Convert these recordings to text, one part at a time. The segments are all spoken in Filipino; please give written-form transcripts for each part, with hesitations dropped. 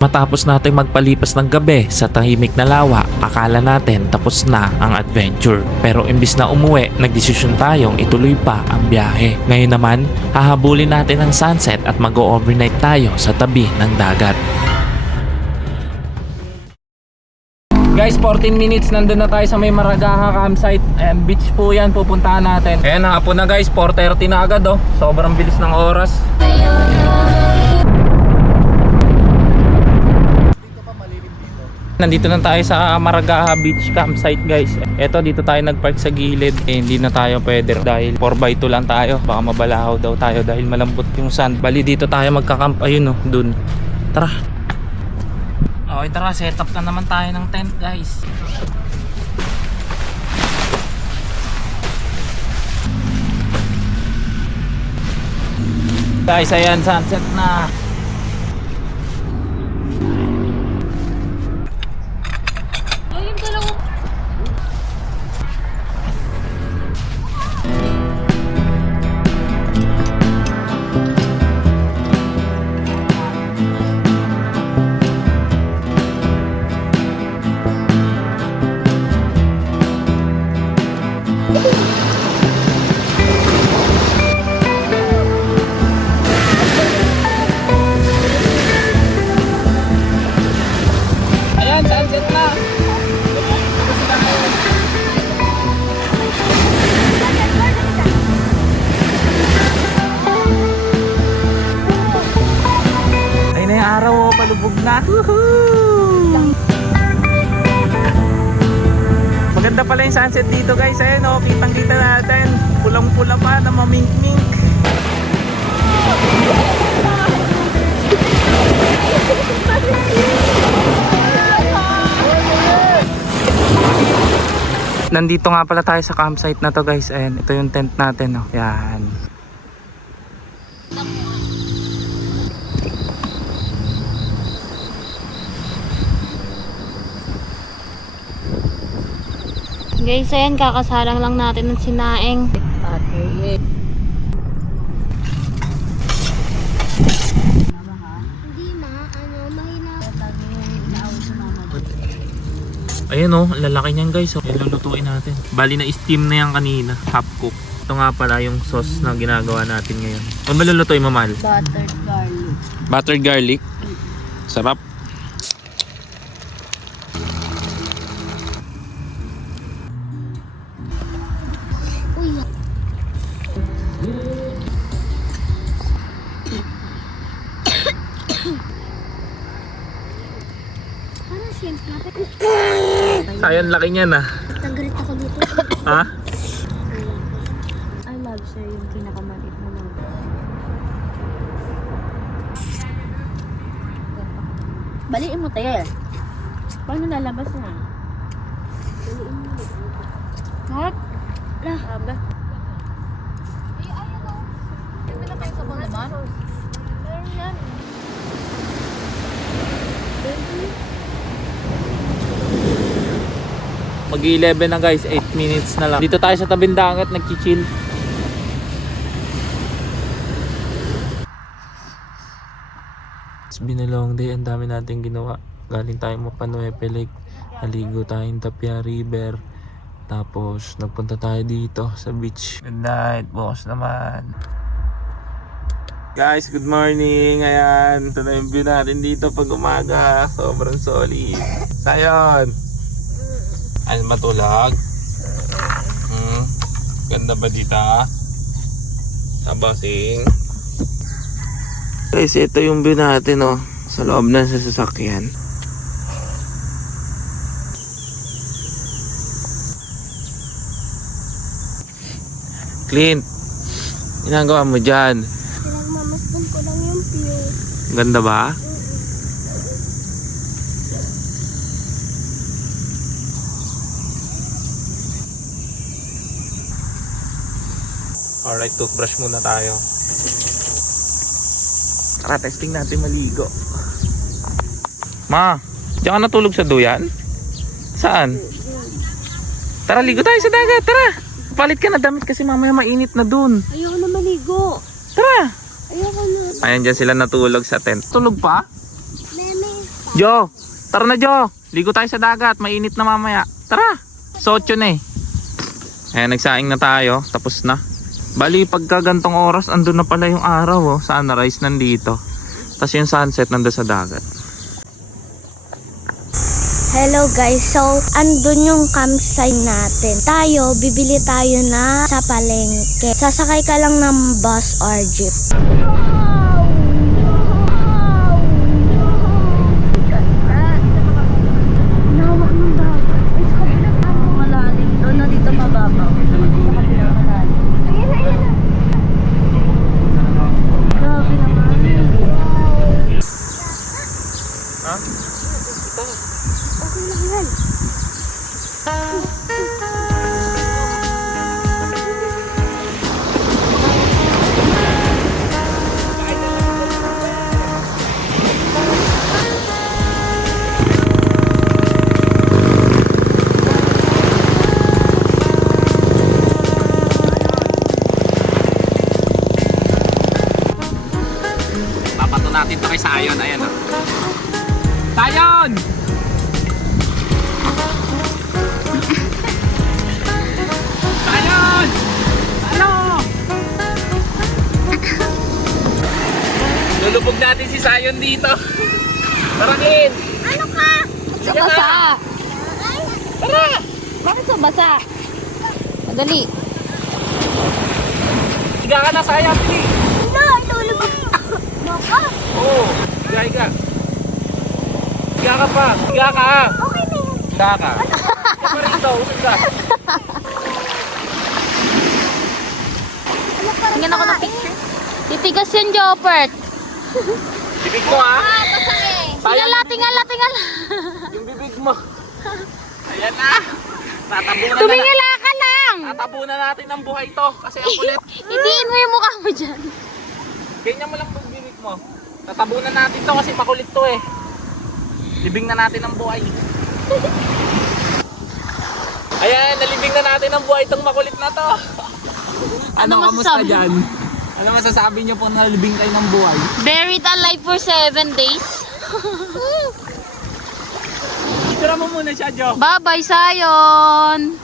Matapos natin magpalipas ng gabi sa tahimik na lawa, akala natin tapos na ang adventure. Pero imbis na umuwi, nagdesisyon tayong ituloy pa ang biyahe. Ngayon naman, hahabulin natin ang sunset at mag-overnight tayo sa tabi ng dagat. Guys, 14 minutes nandun na tayo sa may Maragaha campsite. Ayan, beach po yan, pupuntahan natin. Ayan, hapon na guys, 4:30 na agad oh. Sobrang bilis ng oras. Nandito na tayo sa Maragaha Beach Campsite guys. Eto, dito tayo nagpark sa gilid. Hindi na tayo pwede dahil 4x2 lang tayo. Baka mabalahaw daw tayo dahil malambot yung sand. Bali dito tayo magkakamp. Ayun oh, dun. Tara. Okay, tara, set up na naman tayo ng tent guys. Guys, ayan, sunset na. Palubog na. Woohoo! Maganda pala yung sunset dito guys. Ayun oh, kitang kita natin. Pulang pula pa na mamink-mink. Nandito nga pala tayo sa campsite na to guys. Ayan, ito yung tent natin oh. Yan. Guys, ayan, kakasalang lang natin ng sinaing. Hindi mahina. Ayan oh, lalaki niyan guys oh. Lulutuin natin. Bali na steam na yan kanina, half cook. Ito nga pala yung sauce na ginagawa natin ngayon. Ano ba lulutuin mo, Mal? Buttered garlic. Buttered garlic? Sarap. Sayang laki niyan ah. Nagalit ako dito. Ha? I love sir yung pinakamaliit na lang. Baliin mo tayo. Paano lalabas na? Baliin mo. Hot? Aba. Ayun o. Hindi na kayo sabon naman. Meron yan. Mag-11 na guys, 8 minutes na lang. Dito tayo sa tabing dagat, nagchichill. It's been a long day, ang dami natin ginawa. Galing tayo Mapanuepe Lake, naligo tayong Tapia River. Tapos nagpunta tayo dito sa beach. Good night, boss naman. Guys, good morning. Ayan, ito na yung view natin dito pag umaga. Sobrang solid. Sayon! Ay, matulog. Ganda ba dito? Sa bossing. Guys, ito yung view natin oh. Sa loob ng sasakyan. Clint, ginagawa mo dyan? Pinagmamasdan ko lang yung view. Ganda ba? Alright, toothbrush muna tayo. Tara, testing natin maligo. Ma, diyan ka natulog sa duyan? Saan? Tara, ligo tayo sa dagat, tara. Palit ka na damit kasi mamaya mainit na dun. Ayoko na maligo. Tara. Ayoko na. Ayan, dyan sila natulog sa tent. Tulog pa? Meme. Jo, tara na Jo. Ligo tayo sa dagat, mainit na mamaya. Tara, so 8 na eh. Ayan, nagsaing na tayo, tapos na. Bali, pagka gantong oras, andun na pala yung araw, oh. Sunrise nandito. Tapos yung sunset nandun sa dagat. Hello guys, so andun yung campsite natin. Tayo, bibili tayo na sa palengke. Sasakay ka lang ng bus or jeep. Malalim doon na dito mababaw. Grabe naman. Ha? Okay lang yan. Papato natin to kay Sayon. Ayan oh. Sayon! Sayon! Ano? Lulubog natin si Sayon dito. Tarakin! Ano ka? Sa basa. Tara! Bakit sa basa? Madali. Higa ka na, Sayon. Pili. No, lulubog. No ka? Oo. Higa, higa. Higa ka pa. Higa ka. Okay na yan. Higa ka. Higa pa rito. Usap ka. Tingnan ako ng picture. Titigas yan, Jopert. Bibig mo ha. Tingala, tingala, tingala. Yung bibig mo. Ayan na. Tatabunan na. Tumingala ka lang. Tatabunan natin ang buhay to. Kasi ang kulit. Idiin mo yung mukha mo dyan. Ganyan mo lang yung bibig mo. Tatabunan natin to kasi makulit to eh. Libing na natin ang buhay. Ayan, nalibing na natin ang buhay itong makulit na to. Ano, kamusta masasabi? dyan? Ano masasabi nyo po na nalibing kayo ng buhay? Buried alive for 7 days. Tira mo muna siya, Jo. Bye-bye, Sayon.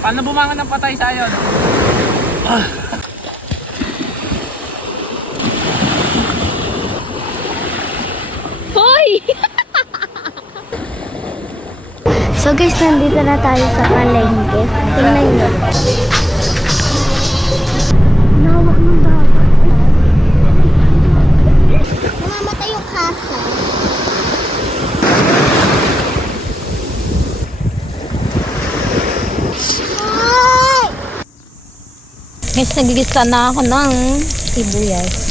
Paano bumangon ng patay Sayon? Hoy! So guys, nandito na tayo sa palengke. Tingnan nyo. Nawa ng dagat. Namamatay yung kasa. Guys, nagigisa na ako ng sibuyas.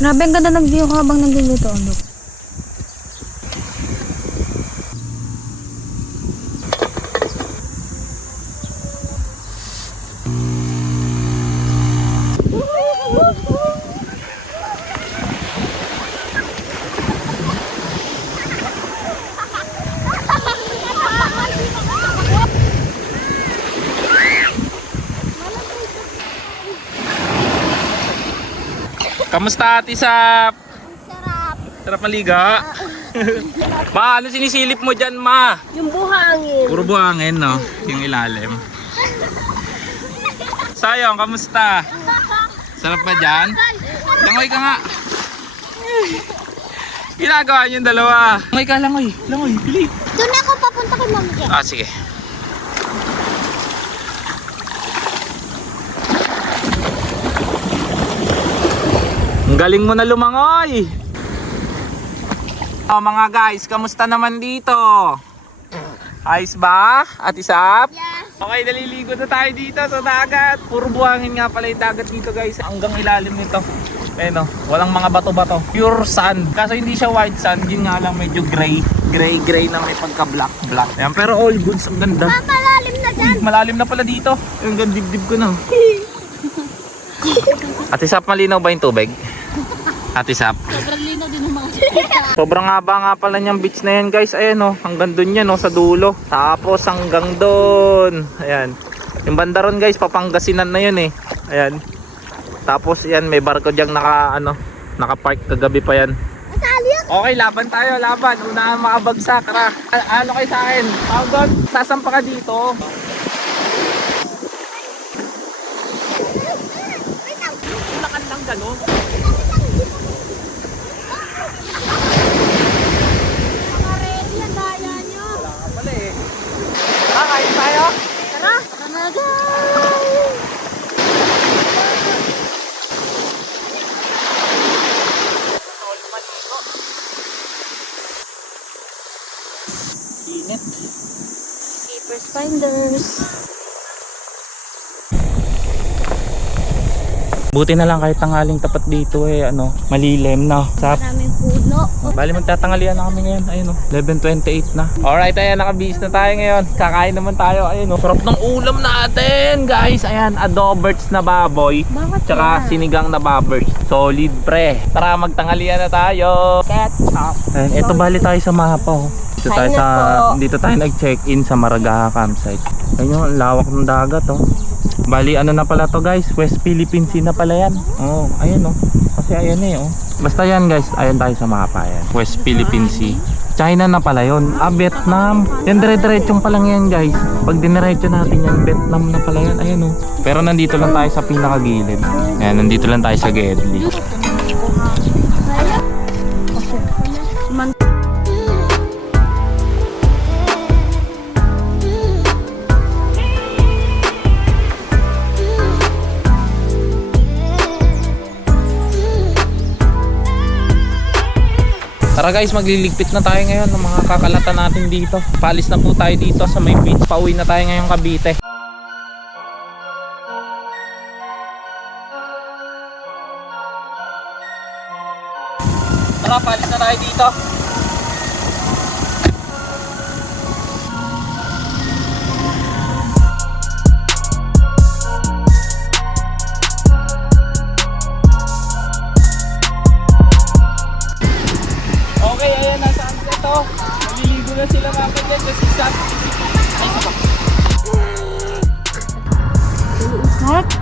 Grabe, ang ganda ng view ko habang nagluluto ako. Kamusta Ate Sap? Sarap. Sarap maliga? Ma, ano sinisilip mo dyan, Ma? Yung buhangin. Puro buhangin, no? Yung ilalim. Sayong, kamusta? Sarap ba dyan? Langoy ka nga. Ginagawa niyong dalawa. Langoy ka, langoy. Langoy, pilit. Doon ako papunta kay Mama Jen. Ah, sige. Ang galing mo na lumangoy. Oh, mga guys, kamusta naman dito? Ayos ba? Ate Sap? Yes. Okay, naliligo na tayo dito sa dagat. Puro buhangin nga pala yung dagat dito, guys. Hanggang ilalim nito. Ayun, walang mga bato-bato. Pure sand. Kaso hindi siya white sand, yun nga lang medyo gray. Gray na may pagka-black. Ayan, pero all goods, ang ganda. Malalim na dyan. Uy, malalim na pala dito. Yung dibdib ko na. Ate Sap, malinaw ba yung tubig? Ate Sap? Sobrang linaw din ng mga Sobrang haba nga pala niyang beach na yan guys. Ayan oh, hanggang dun yan oh, sa dulo. Tapos hanggang dun. Ayan. Yung banda ron guys, Papangasinan na yun eh. Ayan. Tapos yan, may barko diyang naka-park kagabi pa yan. Okay, laban tayo, laban. Una makabagsak. Tara. Ano kayo sa akin? Hanggang sasampa ka dito. Lakan lang gano'n. Kain tayo? Tara! Tara guys! Init. Keepers finders. Buti na lang kahit tanghaling tapat dito malilim na. Maraming puno. Bali magtatangalian na kami ngayon. Ayun 11:28 na. Alright, ayan, nakabihis na tayo ngayon. Kakain naman tayo. Ayun sarap ng ulam natin, guys. Ayan, adoberts na baboy. Bakit Tsaka sinigang na baboy. Solid pre. Tara, magtangalian na tayo. Ketchup. Ayan, ito bali tayo sa mapa oh. Dito tayo nag-check-in sa Maragaha campsite. Ayun, lawak ng dagat oh. Bali na pala to guys, West Philippine Sea na pala yan. Oh, ayun oh. Kasi ayan oh. Basta yan guys, ayan tayo sa mapa yan. West Philippine Sea. China na pala yon. Vietnam. Yan dire-diretsong pa lang yan guys. Pag diniretso natin yan, Vietnam na pala yan. Ayan oh. Pero nandito lang tayo sa pinakagilid. Ayan, nandito lang tayo sa Gedli. Tara guys, magliligpit na tayo ngayon ng mga kakalatan natin dito. Paalis na po tayo dito sa may beach. Pauwi na tayo ngayong Cavite. Tara, paalis na tayo dito. Okay, ayan, nasa sunset oh. Naliligo na sila mga kanyan kasi sa... Ay, saka. What?